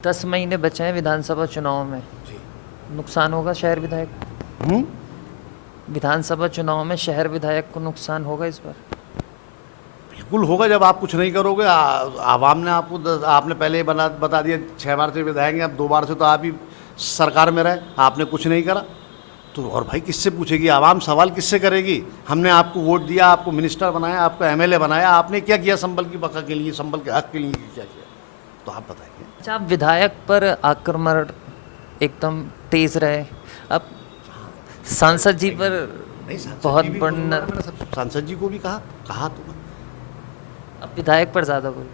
10 महीने बचे हैं विधानसभा चुनाव में। जी। नुकसान होगा शहर विधायक? विधानसभा चुनाव में शहर विधायक को नुकसान होगा इस बार? बिल्कुल होगा। जब आप कुछ नहीं करोगे, आवाम ने आपको आपने पहले ही बता दिया 6 बार से विधायक हैं, अब 2 बार से तो आप ही सरकार में रहे, आपने कुछ नहीं करा तो और भाई किससे पूछेगी आवाम? सवाल किससे करेगी? हमने आपको वोट दिया, आपको मिनिस्टर बनाया, आपको एमएलए बनाया, आपने क्या किया संभल की बका के लिए, संभल के हक के लिए क्या किया? तो आप बताइए। अच्छा, आप विधायक पर आक्रमण एकदम तेज रहे, अब सांसद जी पर नहीं, सांसद बहुत जी भी बढ़ना, मैंने सांसद जी को भी कहा तो अब विधायक पर ज़्यादा बोल।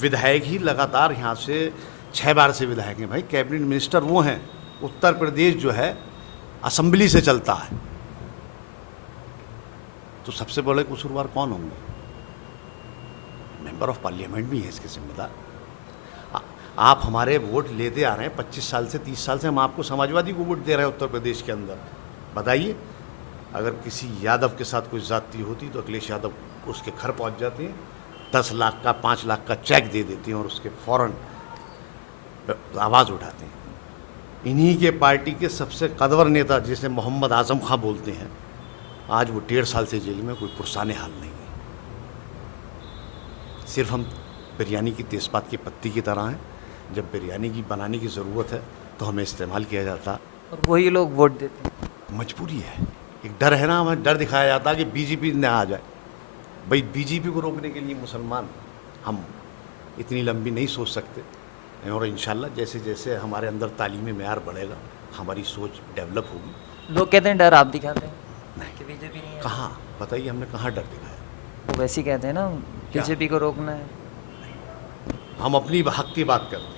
विधायक ही लगातार यहाँ से 6 बार से विधायक हैं भाई। कैबिनेट मिनिस्टर वो हैं। उत्तर प्रदेश जो है असेंबली से चलता है, तो सबसे बड़े कसूरवार कौन होंगे? मेंबर ऑफ पार्लियामेंट भी है इसके जिम्मेदार। आप हमारे वोट लेते आ रहे हैं 25 साल से, 30 साल से हम आपको समाजवादी को वोट दे रहे हैं उत्तर प्रदेश के अंदर। बताइए, अगर किसी यादव के साथ कोई ज्यादती होती तो अखिलेश यादव उसके घर पहुंच जाते हैं, 10 लाख का 5 लाख का चेक दे देते हैं और उसके फौरन आवाज़ उठाते हैं। इन्हीं के पार्टी के सबसे कदवर नेता जिसे मोहम्मद आजम खां बोलते हैं, आज वो 1.5 साल से जेल में, कोई पुरसाने हाल नहीं है। सिर्फ हम बिरयानी की तेज़पात की पत्ती की तरह हैं। जब बिरयानी की बनाने की ज़रूरत है तो हमें इस्तेमाल किया जाता, और वही लोग वोट देते हैं। मजबूरी है। एक डर है ना, हमें डर दिखाया जाता है कि बीजेपी न आ जाए। भाई बीजेपी को रोकने के लिए मुसलमान हम इतनी लंबी नहीं सोच सकते, और इंशाल्लाह जैसे जैसे हमारे अंदर तालीमी मेयार बढ़ेगा, हमारी सोच डेवलप होगी। लोग कहते हैं डर आप दिखाते हैं नहीं, कि बीजेपी नहीं है। कहाँ? बताइए, हमने कहाँ डर दिखाया? वो वैसे ही कहते हैं ना, बीजेपी को रोकना है। हम अपनी हक की बात करते हैं।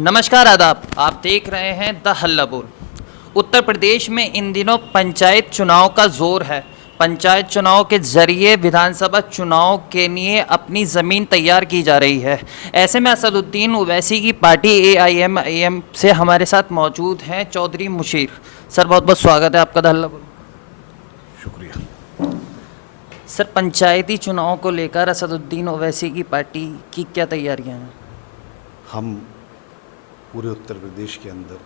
नमस्कार, आदाब। आप देख रहे हैं द हल्ला बोल। उत्तर प्रदेश में इन दिनों पंचायत चुनाव का जोर है। पंचायत चुनाव के जरिए विधानसभा चुनाव के लिए अपनी ज़मीन तैयार की जा रही है। ऐसे में असदुद्दीन ओवैसी की पार्टी AIM से हमारे साथ मौजूद हैं चौधरी मुशीर। सर, बहुत बहुत स्वागत है आपका द हल्ला बोल। शुक्रिया। सर, पंचायती चुनाव को लेकर असदुद्दीन ओवैसी की पार्टी की क्या तैयारियां हैं? हम पूरे उत्तर प्रदेश के अंदर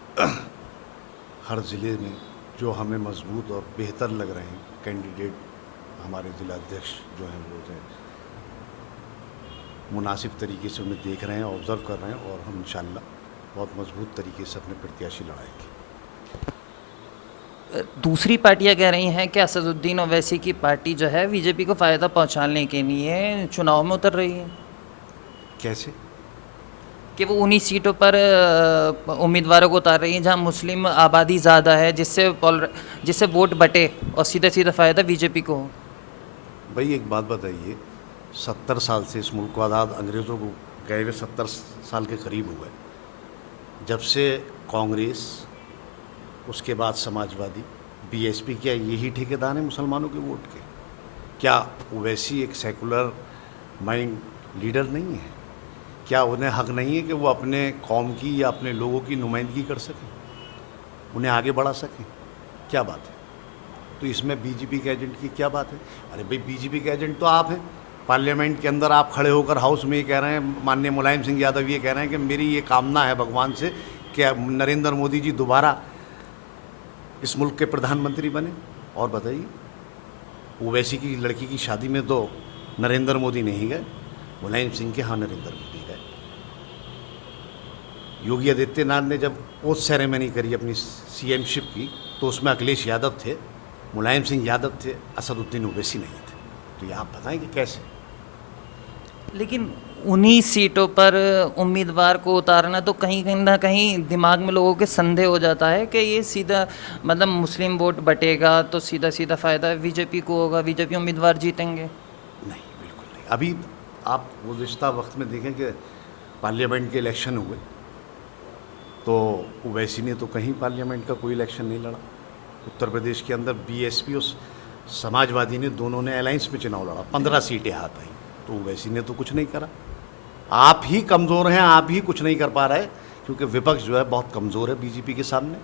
हर ज़िले में जो हमें मजबूत और बेहतर लग रहे हैं कैंडिडेट, हमारे ज़िला अध्यक्ष जो हैं वो हैं, मुनासिब तरीके से उन्हें देख रहे हैं, ऑब्ज़र्व कर रहे हैं, और हम इंशाल्लाह बहुत मजबूत तरीके से अपने प्रत्याशी लड़ाएंगे। दूसरी पार्टियां कह रही हैं कि असदुद्दीन ओवैसी की पार्टी जो है बीजेपी को फ़ायदा पहुंचाने के लिए चुनाव में उतर रही है, कैसे? कि वो उन्हीं सीटों पर उम्मीदवारों को उतार रही हैं जहां मुस्लिम आबादी ज़्यादा है, जिससे वोट बटे और सीधा सीधा फ़ायदा बीजेपी को हो। भाई एक बात बताइए, 70 साल से इस मुल्क को आज़ाद, अंग्रेज़ों को गए हुए 70 साल के करीब हुए, जब से कांग्रेस, उसके बाद समाजवादी, BSP, क्या यही ठेकेदार हैं मुसलमानों के वोट के? क्या ओवैसी एक सेकुलर माइंड लीडर नहीं है? क्या उन्हें हक नहीं है कि वो अपने कौम की या अपने लोगों की नुमाइंदगी कर सकें, उन्हें आगे बढ़ा सकें? क्या बात है? तो इसमें बीजेपी के एजेंट की क्या बात है? अरे भाई, बीजेपी के एजेंट तो आप हैं। पार्लियामेंट के अंदर आप खड़े होकर हाउस में ये कह रहे हैं, माननीय मुलायम सिंह यादव ये कह रहे हैं कि मेरी ये कामना है भगवान से कि नरेंद्र मोदी जी दोबारा इस मुल्क के प्रधानमंत्री बने। और बताइए, ओवैसी की लड़की की शादी में तो नरेंद्र मोदी नहीं गए, मुलायम सिंह के यहाँ नरेंद्र मोदी गए। योगी आदित्यनाथ ने जब ओथ सेरेमनी करी अपनी CMशिप की, तो उसमें अखिलेश यादव थे, मुलायम सिंह यादव थे, असदुद्दीन ओवैसी नहीं थे। तो ये आप बताएं कि कैसे? लेकिन उन्हीं सीटों पर उम्मीदवार को उतारना तो कहीं कहीं ना कहीं दिमाग में लोगों के संदेह हो जाता है कि ये सीधा मतलब मुस्लिम वोट बटेगा तो सीधा सीधा फ़ायदा बीजेपी को होगा, बीजेपी उम्मीदवार जीतेंगे। नहीं, बिल्कुल नहीं। अभी आप गुज़िश्ता वक्त में देखें कि पार्लियामेंट के इलेक्शन हुए तो ओवैसी ने तो कहीं पार्लियामेंट का कोई इलेक्शन नहीं लड़ा। उत्तर प्रदेश के अंदर BSP और समाजवादी ने, दोनों ने अलायंस में चुनाव लड़ा, 15 सीटें हाथ आई, तो ओवैसी ने तो कुछ नहीं करा। आप ही कमज़ोर हैं, आप ही कुछ नहीं कर पा रहे, क्योंकि विपक्ष जो है बहुत कमज़ोर है बीजेपी के सामने,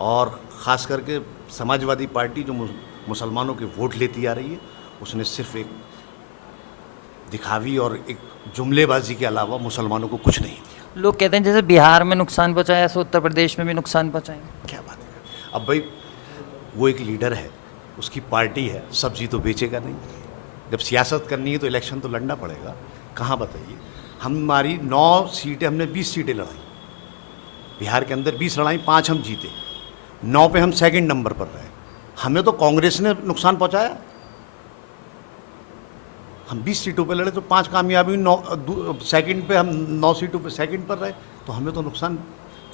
और ख़ास करके समाजवादी पार्टी जो मुसलमानों के वोट लेती आ रही है। उसने सिर्फ एक दिखावी और एक जुमलेबाजी के अलावा मुसलमानों को कुछ नहीं दिया। लोग कहते हैं जैसे बिहार में नुकसान पहुंचाया ऐसे उत्तर प्रदेश में भी नुकसान पहुंचाएंगे। क्या बात है। अब भाई वो एक लीडर है, उसकी पार्टी है, सब्जी तो बेचेगा नहीं। जब सियासत करनी है तो इलेक्शन तो लड़ना पड़ेगा। कहाँ बताइए, हमारी 9 सीटें, हमने 20 सीटें लड़ाई बिहार के अंदर, 20 लड़ाई, 5 हम जीते, 9 पे हम सेकंड नंबर पर रहे। हमें तो कांग्रेस ने नुकसान पहुंचाया। हम 20 सीटों पे लड़े तो 5 कामयाबी, 9 सेकंड पे, हम 9 सीटों पे सेकंड पर रहे, तो हमें तो नुकसान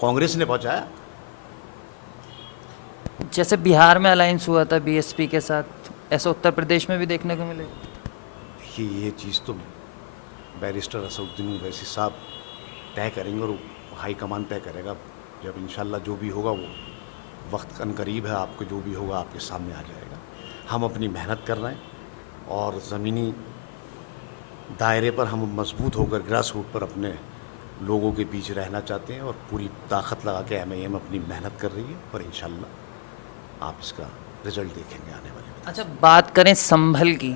कांग्रेस ने पहुंचाया। जैसे बिहार में अलायंस हुआ था बीएसपी के साथ, ऐसा उत्तर प्रदेश में भी देखने को मिले। देखिए ये चीज़ तो बैरिस्टर असदुद्दीन ओवैसी साहब तय करेंगे और हाईकमान तय करेगा। जब इंशाल्लाह जो भी होगा वो वक्त अनकरीब है, आपको जो भी होगा आपके सामने आ जाएगा। हम अपनी मेहनत कर रहे हैं और ज़मीनी दायरे पर हम मजबूत होकर ग्रास रूट पर अपने लोगों के बीच रहना चाहते हैं और पूरी ताकत लगा के MIM अपनी मेहनत कर रही है और इंशाल्लाह आप इसका रिजल्ट देखेंगे आने वाले में। अच्छा, बात करें संभल की,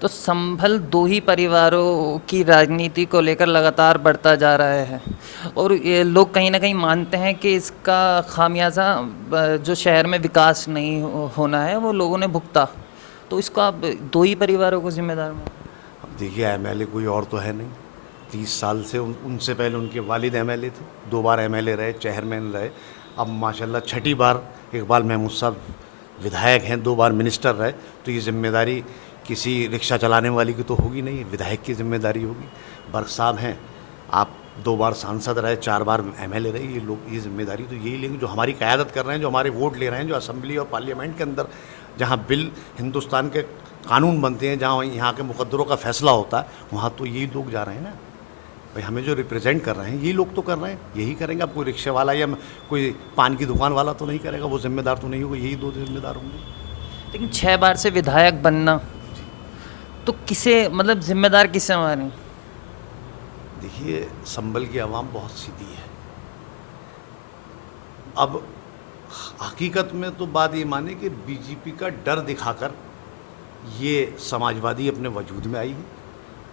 तो संभल 2 ही परिवारों की राजनीति को लेकर लगातार बढ़ता जा रहा है और ये लोग कहीं ना कहीं मानते हैं कि इसका खामियाजा जो शहर में विकास नहीं होना है वो लोगों ने भुगता। तो इसको आप 2 ही परिवारों को जिम्मेदार मानते हैं? अब देखिए MLA कोई और तो है नहीं। 30 साल से उनसे पहले उनके वालिद MLA थे, 2 बार MLA रहे, चेयरमैन रहे, अब माशाल्लाह 6ठी बार इकबाल महमूद साहब विधायक हैं, 2 बार मिनिस्टर रहे। तो ये जिम्मेदारी किसी रिक्शा चलाने वाली की तो होगी नहीं, विधायक की जिम्मेदारी होगी। बर्क साहब हैं, आप 2 बार सांसद रहे, 4 बार MLA रहे, ये लोग ये जिम्मेदारी तो यही लेंगे जो हमारी क़यादत कर रहे हैं, जो हमारे वोट ले रहे हैं, जो असेंबली और पार्लियामेंट के अंदर जहाँ बिल हिंदुस्तान के कानून बनते हैं, जहाँ यहाँ के मुकद्दरों का फैसला होता है, वहाँ तो यही लोग जा रहे हैं ना भाई। हमें जो रिप्रेजेंट कर रहे हैं यही लोग तो कर रहे हैं, यही करेंगे। अब कोई रिक्शे वाला या कोई पान की दुकान वाला तो नहीं करेगा, वो जिम्मेदार तो नहीं होगा, यही 2 जिम्मेदार होंगे। लेकिन 6 बार से विधायक बनना तो किसे, मतलब जिम्मेदार किसे माने? देखिए संभल की आवाम बहुत सीधी है। अब हकीकत में तो बात ये माने कि बीजेपी का डर दिखाकर ये समाजवादी अपने वजूद में आई है।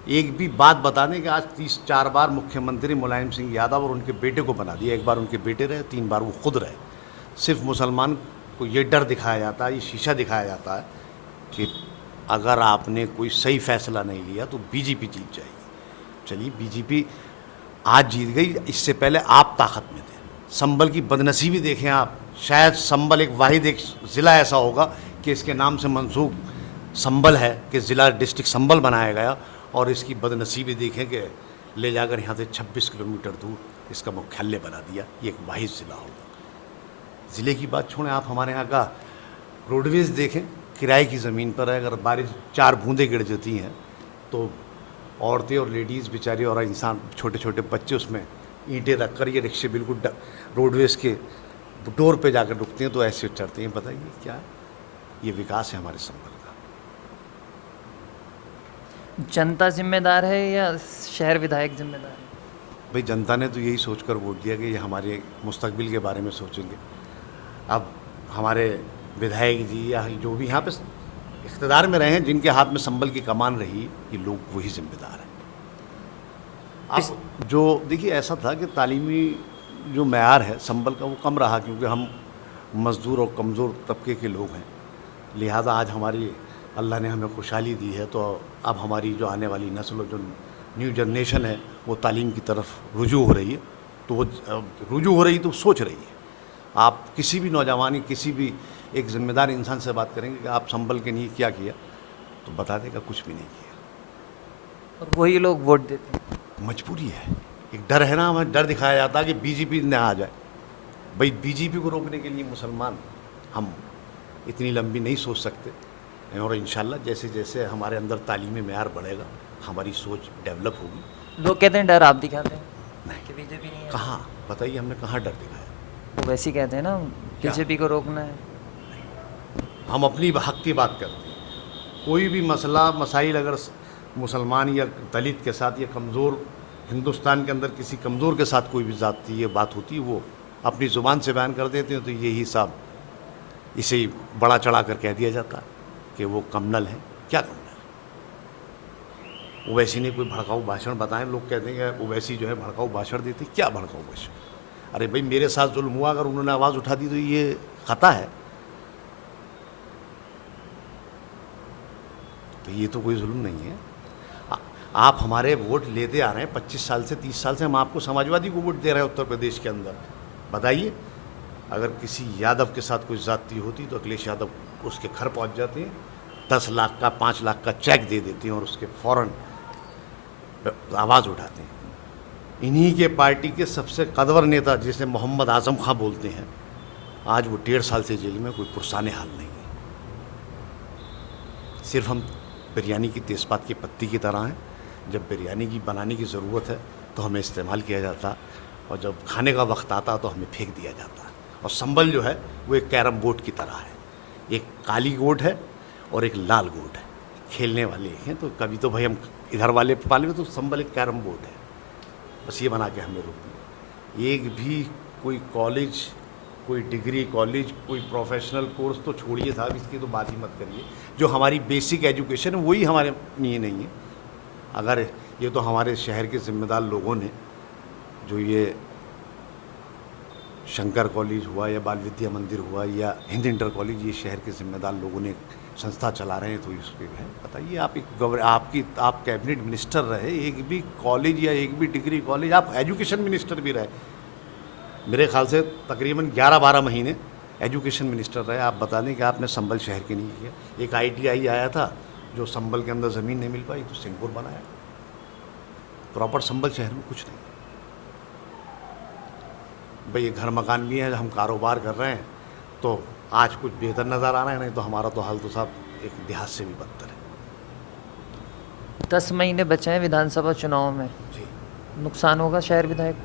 एक भी बात बताने कि आज 4 बार मुख्यमंत्री मुलायम सिंह यादव और उनके बेटे को बना दिया। 1 बार उनके बेटे रहे, 3 बार वो खुद रहे। सिर्फ मुसलमान को ये डर दिखाया जाता है, ये शीशा दिखाया जाता है कि अगर आपने कोई सही फैसला नहीं लिया तो बीजेपी जीत जाएगी। चलिए बीजेपी आज जीत गई, इससे पहले आप ताकत में थे। संभल की बदनसीबी देखें आप, शायद संभल एक वाहिद एक ज़िला ऐसा होगा कि इसके नाम से मंसूब संभल है कि ज़िला डिस्ट्रिक्ट संभल बनाया गया, और इसकी बदनसीबी देखें कि ले जाकर यहाँ से 26 किलोमीटर दूर इसका मुख्यालय बना दिया। ये एक वाहिद ज़िला होगा। ज़िले की बात छोड़ें, आप हमारे यहाँ का रोडवेज़ देखें, किराए की ज़मीन पर है। अगर बारिश 4 बूंदें गिर जाती हैं तो औरतें और लेडीज़ बेचारी और इंसान, छोटे छोटे बच्चे उसमें ईंटें रखकर ये रिक्शे बिल्कुल रोडवेज़ के डोर पे जाकर रुकते हैं तो ऐसे चढ़ते हैं। बताइए क्या ये विकास है हमारे संभल का? जनता जिम्मेदार है या शहर विधायक जिम्मेदार है? भाई जनता ने तो यही सोचकर वोट दिया कि ये हमारे मुस्तकबिल के बारे में सोचेंगे। अब हमारे विधायक जी या जो भी यहाँ पे इख्तिदार में रहे हैं, जिनके हाथ में संभल की कमान रही, ये लोग वही जिम्मेदार हैं। अब जो देखिए ऐसा था कि तालीमी जो मैयार है संभल का वो कम रहा, क्योंकि हम मज़दूर और कमज़ोर तबके के लोग हैं। लिहाजा आज हमारी अल्लाह ने हमें खुशहाली दी है, तो अब हमारी जो आने वाली नस्ल, जो न्यू जनरेशन है, वो तालीम की तरफ रुजू हो रही है। तो वो रुजू हो रही तो सोच रही है। आप किसी भी नौजवान, किसी भी एक ज़िम्मेदार इंसान से बात करेंगे कि आप संभल के लिए क्या किया, तो बता देगा कुछ भी नहीं किया। और वही लोग वोट देते हैं। मजबूरी है, एक डर है ना, हमें डर दिखाया जाता है कि बीजेपी न आ जाए। भाई बीजेपी को रोकने के लिए मुसलमान हम इतनी लंबी नहीं सोच सकते, और इंशाल्लाह जैसे जैसे हमारे अंदर तालीमी मेयार बढ़ेगा, हमारी सोच डेवलप होगी। लोग कहते हैं डर आप दिखाते हैं नहीं, कि बीजेपी नहीं है। कहाँ बताइए, हमने कहाँ डर दिखाया? वो वैसे ही कहते हैं ना, बीजेपी को रोकना है। हम अपनी हक की बात करते हैं। कोई भी मसला मसाइल अगर मुसलमान या दलित के साथ या कमज़ोर, हिंदुस्तान के अंदर किसी कमज़ोर के साथ कोई भी ज़ाती ये बात होती है, वो अपनी ज़ुबान से बयान कर देते हैं, तो यही साहब इसे ही बड़ा चढ़ा कर कह दिया जाता है कि वो कम्युनल है। क्या कम्युनल? ओवैसी ने कोई भड़काऊ भाषण बताए, लोग कहते हैं कि ओवैसी जो है भड़काऊ भाषण देते। क्या भड़काऊ भाषण? अरे भाई, मेरे साथ जुल्म हुआ, अगर उन्होंने आवाज़ उठा दी तो ये खता है? तो ये तो कोई जुल्म नहीं है। आप हमारे वोट लेते आ रहे हैं 25 साल से, 30 साल से हम आपको समाजवादी को वोट दे रहे हैं उत्तर प्रदेश के अंदर। बताइए, अगर किसी यादव के साथ कोई ज़्यादती होती तो अखिलेश यादव उसके घर पहुंच जाते हैं, 10 लाख का 5 लाख का चेक दे देते हैं और उसके फ़ौरन आवाज़ उठाते हैं। इन्हीं के पार्टी के सबसे कदवर नेता जिसे मोहम्मद आज़म खां बोलते हैं, आज वो 1.5 साल से जेल में, कोई पुरसाने हाल नहीं है। सिर्फ हम बिरयानी की तेज़पात की पत्ती की तरह हैं। जब बिरयानी की बनाने की ज़रूरत है तो हमें इस्तेमाल किया जाता, और जब खाने का वक्त आता तो हमें फेंक दिया जाता। और संबल जो है वो एक कैरम बोर्ड की तरह है, एक काली गोट है और एक लाल गोट है, खेलने वाले हैं। तो कभी तो भाई हम इधर वाले पाले में, तो संबल एक कैरम बोर्ड है। बस ये बना के हमें रोक दिया। एक भी कोई कॉलेज, कोई डिग्री कॉलेज, कोई प्रोफेशनल कोर्स तो छोड़िए साहब, इसकी तो बात ही मत करिए। जो हमारी बेसिक एजुकेशन है वही हमारे लिए नहीं है। अगर ये तो हमारे शहर के ज़िम्मेदार लोगों ने, जो ये शंकर कॉलेज हुआ या बाल विद्या मंदिर हुआ या हिंद इंटर कॉलेज, ये शहर के ज़िम्मेदार लोगों ने संस्था चला रहे हैं, तो इसके है। बताइए, आप आप कैबिनेट मिनिस्टर रहे, एक भी कॉलेज या एक भी डिग्री कॉलेज, आप एजुकेशन मिनिस्टर भी रहे, मेरे ख्याल से तकरीबन 11-12 महीने एजुकेशन मिनिस्टर रहे। आप बता दें कि आपने संबल शहर के नहीं किया। एक ITI आया था जो संबल के अंदर ज़मीन नहीं मिल पाई तो सिंहपुर बनाया। प्रॉपर संबल शहर में कुछ नहीं। भाई, ये घर मकान भी है, हम कारोबार कर रहे हैं तो आज कुछ बेहतर नज़र आ रहा है, नहीं तो हमारा तो हाल तो साहब एक देहात से भी बदतर है। 10 महीने बचे हैं विधानसभा चुनाव में, जी। नुकसान होगा शहर विधायक?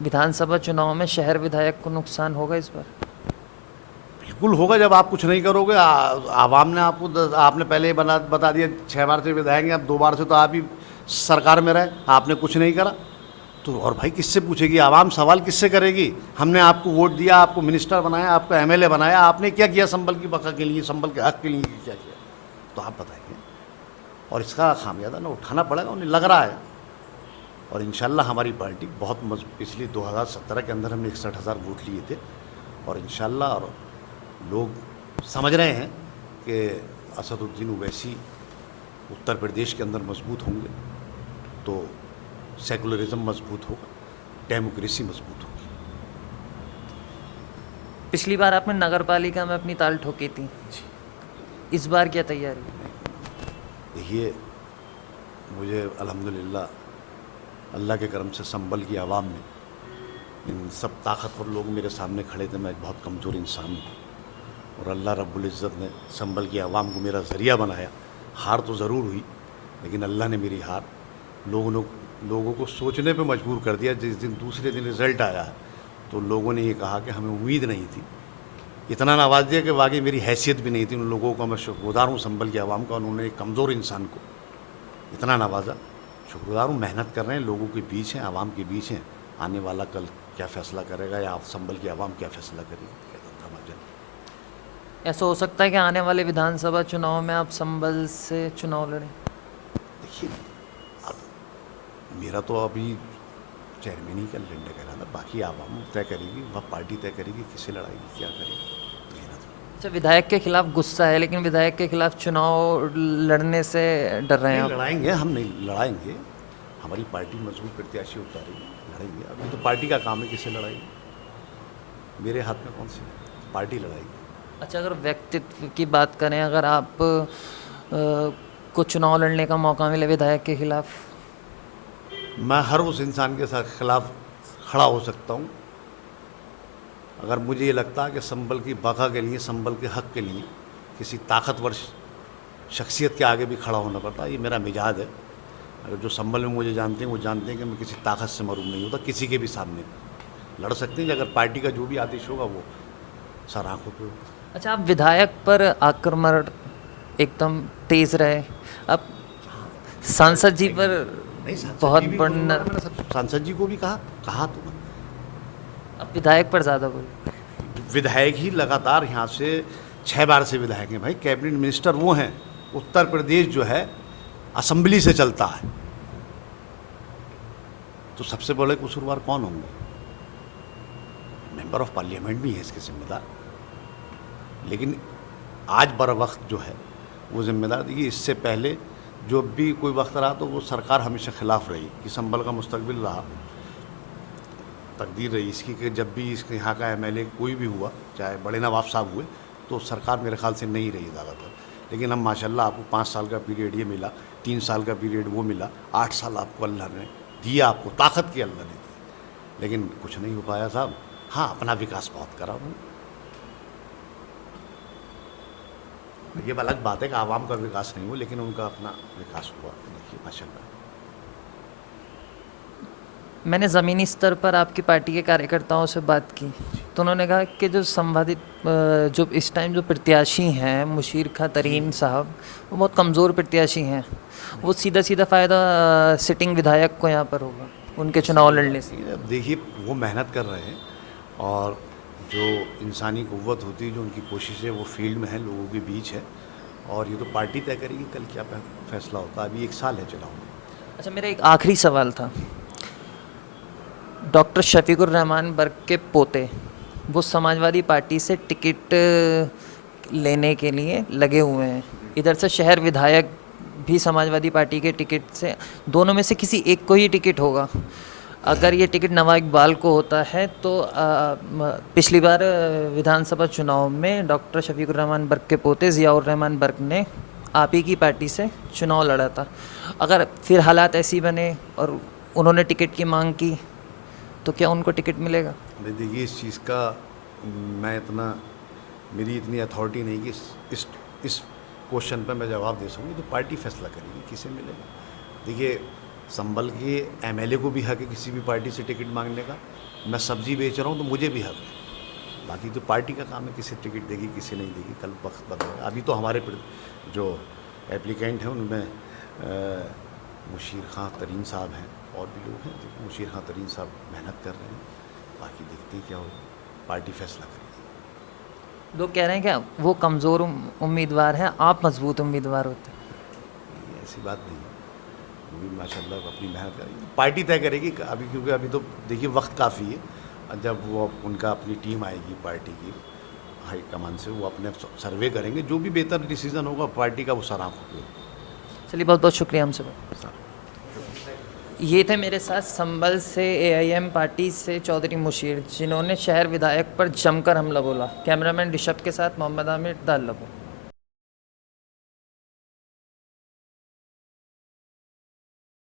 विधानसभा चुनाव में शहर विधायक को नुकसान होगा इस बार? बिल्कुल होगा। जब आप कुछ नहीं करोगे, आवाम ने आपने पहले ही बता दिया 6 बार से विधायक हैं, अब 2 बार से तो आप ही सरकार में रहे, आपने कुछ नहीं करा तो और भाई किससे पूछेगी आवाम? सवाल किससे करेगी? हमने आपको वोट दिया, आपको मिनिस्टर बनाया, आपको MLA बनाया, आपने क्या किया संबल की बका के लिए, संबल के हक के लिए क्या किया? तो आप बताएंगे। और इसका खामियाजा ना उठाना पड़ेगा, उन्हें लग रहा है। और इंशाल्लाह हमारी पार्टी बहुत मजबूत, पिछली 2017 के अंदर हमने 61,000 वोट लिए थे, और इंशाल्लाह और लोग समझ रहे हैं कि असदुद्दीन ओवैसी उत्तर प्रदेश के अंदर मजबूत होंगे तो सेकुलरिज्म मजबूत होगा, डेमोक्रेसी मजबूत होगी। पिछली बार आपने नगर पालिका में अपनी ताल ठोकी थी, इस बार क्या तैयारी? देखिए, मुझे अल्हम्दुलिल्लाह अल्लाह के करम से संबल की आवाम ने, इन सब ताकतवर लोग मेरे सामने खड़े थे, मैं एक बहुत कमज़ोर इंसान हूँ, और अल्लाह रब्बुल इज़्ज़त ने संबल की आवाम को मेरा ज़रिया बनाया। हार तो ज़रूर हुई, लेकिन अल्लाह ने मेरी हार लोगों को सोचने पे मजबूर कर दिया। जिस दिन दूसरे दिन रिज़ल्ट आया तो लोगों ने ये कहा कि हमें उम्मीद नहीं थी, इतना नवाज दिया कि वाकई मेरी हैसियत भी नहीं थी। उन लोगों का मैं शुक्रगुज़ार हूँ, संबल की आवाम का। उन्होंने एक कमज़ोर इंसान को इतना नवाजा, शुक्रगुज़ार हूँ। मेहनत कर रहे हैं, लोगों के बीच हैं, आवाम के बीच हैं। आने वाला कल क्या फ़ैसला करेगा या संबल की आवाम क्या फ़ैसला करेगी, ऐसा हो सकता है कि आने वाले विधानसभा चुनाव में आप संबल से चुनाव लड़ें? देखिए, अब मेरा तो अभी चेयरमैन ही का एजेंडा कह रहा था, बाकी आवाम तय करेगी, वह पार्टी तय करेगी किसे लड़ाएगी, क्या करेगी। मेरा तो अच्छा, विधायक के खिलाफ गुस्सा है, लेकिन विधायक के खिलाफ चुनाव लड़ने से डर रहे हैं आप? लड़ाएंगे, हम नहीं लड़ाएंगे। हमारी पार्टी मजबूत प्रत्याशी उतारेगी, लड़ेंगे। अभी तो पार्टी का काम है, किसे लड़ाएगी, मेरे हाथ में कौन सी पार्टी लड़ाएगी। अच्छा, अगर व्यक्तित्व की बात करें, अगर आप को चुनाव लड़ने का मौका मिले विधायक के खिलाफ? मैं हर उस इंसान के साथ खिलाफ खड़ा हो सकता हूँ अगर मुझे ये लगता है कि संबल की बका के लिए, संबल के हक के लिए किसी ताकतवर शख्सियत के आगे भी खड़ा होना पड़ता है। ये मेरा मिजाज है। अगर जो संबल में मुझे जानते हैं वो जानते हैं कि मैं किसी ताकत से मरूम नहीं होता, किसी के भी सामने लड़ सकते हैं। अगर पार्टी का जो भी आदेश होगा वो सर आँखों पे होगा। अच्छा, आप विधायक पर आक्रमण एकदम तेज रहे, अब सांसद जी पर नहीं, सांसद बहुत जी भी बढ़ना, सांसद जी को भी कहा तो अब विधायक पर ज़्यादा बोले। विधायक ही लगातार यहाँ से 6 बार से विधायक हैं भाई। कैबिनेट मिनिस्टर वो हैं। उत्तर प्रदेश जो है असेंबली से चलता है, तो सबसे बड़े कसूरवार कौन होंगे? मेंबर ऑफ पार्लियामेंट भी है इसके जिम्मेदार। लेकिन आज बर वक्त जो है वो जिम्मेदार, देखिए इससे पहले जो भी कोई वक्त रहा तो वो सरकार हमेशा खिलाफ रही कि संभल का मुस्तकबिल रहा, तकदीर रही इसकी कि जब भी इसके यहाँ का एमएलए कोई भी हुआ, चाहे बड़े नवाब साहब हुए, तो सरकार मेरे ख्याल से नहीं रही ज़्यादातर। लेकिन हम माशाल्लाह आपको 5 साल का पीरियड ये मिला, 3 साल का पीरियड वो मिला, 8 साल आपको अल्लाह ने दिया, आपको ताकत की अल्लाह ने दी, लेकिन कुछ नहीं हो पाया साहब। हाँ, अपना विकास बहुत करा हूँ। ये अलग बात है कि आवाम का विकास नहीं हो, लेकिन उनका अपना विकास हुआ, देखिए माशाल्लाह। मैंने ज़मीनी स्तर पर आपकी पार्टी के कार्यकर्ताओं से बात की, तो उन्होंने कहा कि जो संवादित जो इस टाइम जो प्रत्याशी हैं मुशीर खां तरीन साहब, वो बहुत कमज़ोर प्रत्याशी हैं। वो सीधा सीधा फ़ायदा सिटिंग विधायक को यहाँ पर होगा उनके चुनाव लड़ने से। अब देखिए वो मेहनत कर रहे हैं, और जो इंसानी क़ुव्वत होती है, जो उनकी कोशिश है, वो फील्ड में है, लोगों के बीच है, और ये तो पार्टी तय करेगी कल क्या फैसला होता है। अभी 1 साल है चुनाव में। अच्छा, मेरा एक आखिरी सवाल था। डॉक्टर शफीकुर रहमान बर्क के पोते वो समाजवादी पार्टी से टिकट लेने के लिए लगे हुए हैं, इधर से शहर विधायक भी समाजवादी पार्टी के टिकट से, दोनों में से किसी एक को ही टिकट होगा। अगर ये टिकट नवाब इकबाल को होता है तो पिछली बार विधानसभा चुनाव में डॉक्टर शफीकुर रहमान बर्क के पोते ज़ियाउर रहमान बर्क ने आप ही की पार्टी से चुनाव लड़ा था। अगर फिर हालात ऐसी बने और उन्होंने टिकट की मांग की, तो क्या उनको टिकट मिलेगा? देखिए इस चीज़ का मेरी इतनी अथॉरिटी नहीं कि इस क्वेश्चन पर मैं जवाब दे सकूँ। तो पार्टी फैसला करेगी किसे मिलेगा। देखिए संभल के एमएलए को भी हक है किसी भी पार्टी से टिकट मांगने का। मैं सब्जी बेच रहा हूँ तो मुझे भी हक है। बाकी तो पार्टी का काम है किसे टिकट देगी किसे नहीं देगी, कल वक्त बदलेगा। अभी तो हमारे जो एप्लीकेंट हैं उनमें मुशीर खां तरीन साहब हैं और भी लोग हैं। मुशीर खां तरीन साहब मेहनत कर रहे हैं, बाकी देखते हैं क्या हो, पार्टी फैसला करेगी। लोग कह रहे हैं क्या वो कमज़ोर उम्मीदवार हैं, आप मजबूत उम्मीदवार होते हैं? ऐसी बात नहीं है, वो भी माशाल्लाह अपनी मेहनत करेगी, पार्टी तय करेगी अभी, क्योंकि अभी तो देखिए वक्त काफ़ी है। जब वो उनका अपनी टीम आएगी पार्टी की हाईकमान से, वो अपने सर्वे करेंगे, जो भी बेहतर डिसीज़न होगा पार्टी का वो सराहना होगी। चलिए, बहुत बहुत शुक्रिया हमसे। ये थे मेरे साथ संभल से एआईएम पार्टी से चौधरी मुशीर, जिन्होंने शहर विधायक पर जमकर हमला बोला। कैमरामैन ऋषभ के साथ मोहम्मद आमिर, द हल्लापुर।